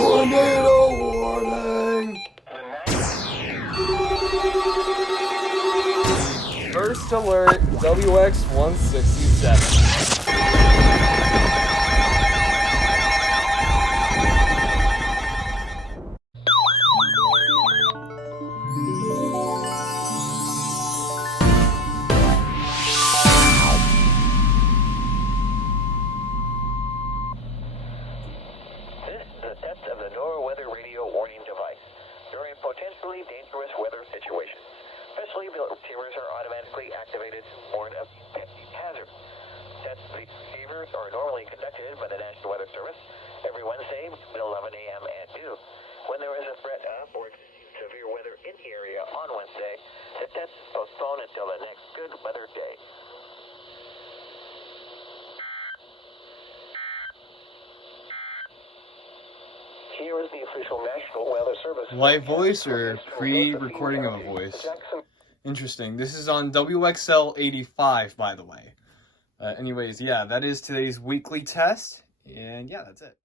Tornado warning! First alert, WX-167. This is a test of the NOAA weather radio warning device during potentially dangerous weather situations. Specially built receivers are automatically activated to warn of impending hazards. Tests of these receivers are normally conducted by the National Weather Service every Wednesday between 11 a.m. and noon. When there is a threat of or severe weather in the area on Wednesday, the test is postponed until the next good weather day. Here is the official National Weather Service. Live voice or pre-recording of a voice? Interesting. This is on WXL 85, by the way. Anyways, yeah, that is today's weekly test. And yeah, that's it.